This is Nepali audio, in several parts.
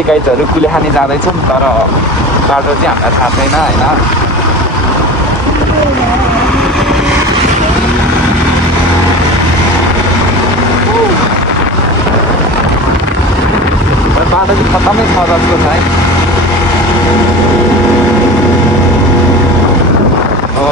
चाहिँ गाइजहरू कुलेखानी जाँदैछौँ तर बाटो चाहिँ हामीलाई थाहा छैन होइन बाटो चाहिँ खतमै छ जस्तो छ है हो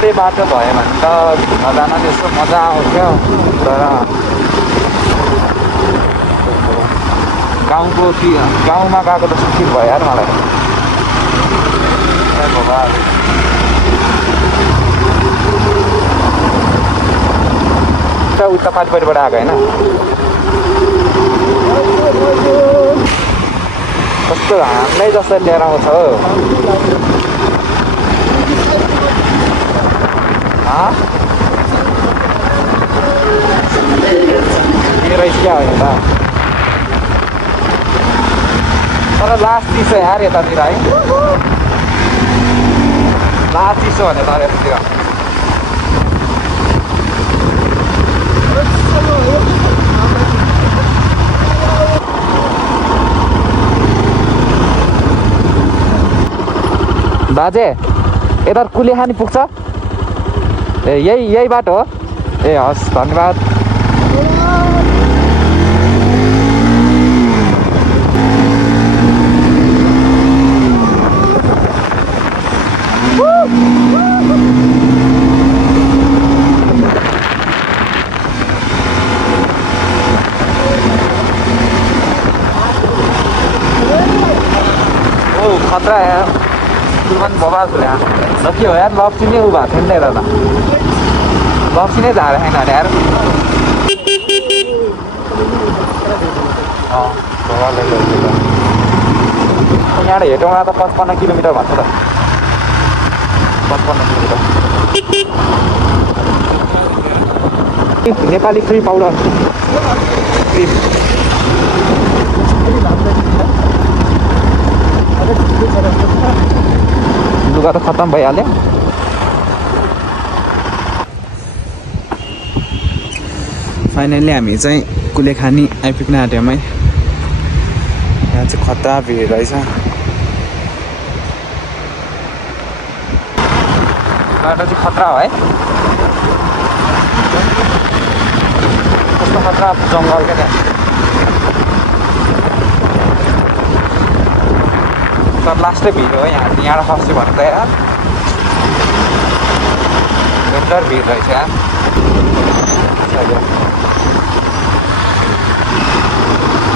यस्तै बाटो भयो भने त घुम्न जान त्यस्तो मजा आउँथ्यो तर गाउँमा गएको त सुखी भयो यार मलाई उता पाटिपट्टिबाट आएको होइन कस्तो हामीलाई जस्तो लिएर आउँछ हो के रहेछ क्या होइन त तर लास्ट चिसो यार यतातिर है लास्ट चिसो भने तर यतातिर बाजे यता कुलेखानी पुग्छ ए यही बाटो हो ए हस् धन्यवाद ओ खतरा है तुरंत बवाल खुल्या के हो यार लप्सी नै उ भएको थियो नि त यता त लप्सी नै झारेको छैन अरे यार यहाँबाट हेटौँडा त 55 किलोमिटर भन्छ त 55 kilometre Nepali cream powder cream लुगा त खत्तम भइहाल्यो फाइनली हामी चाहिँ कुलेखानी आइपुग्न आँट्यौँ है यहाँ चाहिँ खतरा भिड रहेछ बाटो चाहिँ खतरा हो है कस्तो खतरा जङ्गल क्या त्यहाँ तर लास्टै भिड हो यहाँबाट खस्यो भने त यार डेन्जर भिड रहेछ यार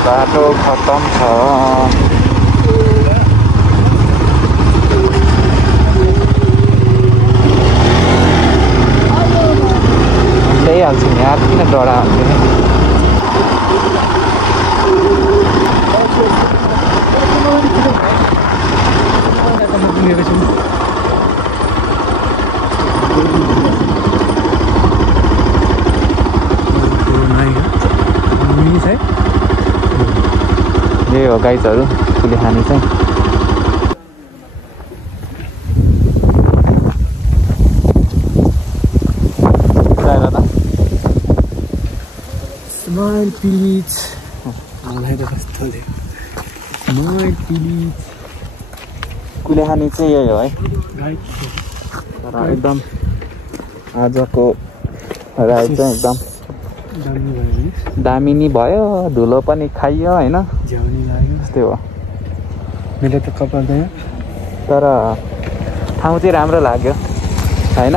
बाटो खतम छ ल्याइहाल्छौँ यार किन डरा हुन्छ यही हो गाइजहरू कुलेखानी चाहिँ स्माइल प्लिज मलाई त कस्तो स्माइल प्लिज कुलेखानी चाहिँ यही हो है तर एकदम आजको राइड चाहिँ एकदम दामी नि भयो धुलो पनि खाइयो होइन त्यस्तै हो मैले त कपाल दिएँ तर ठाउँ चाहिँ राम्रो लाग्यो होइन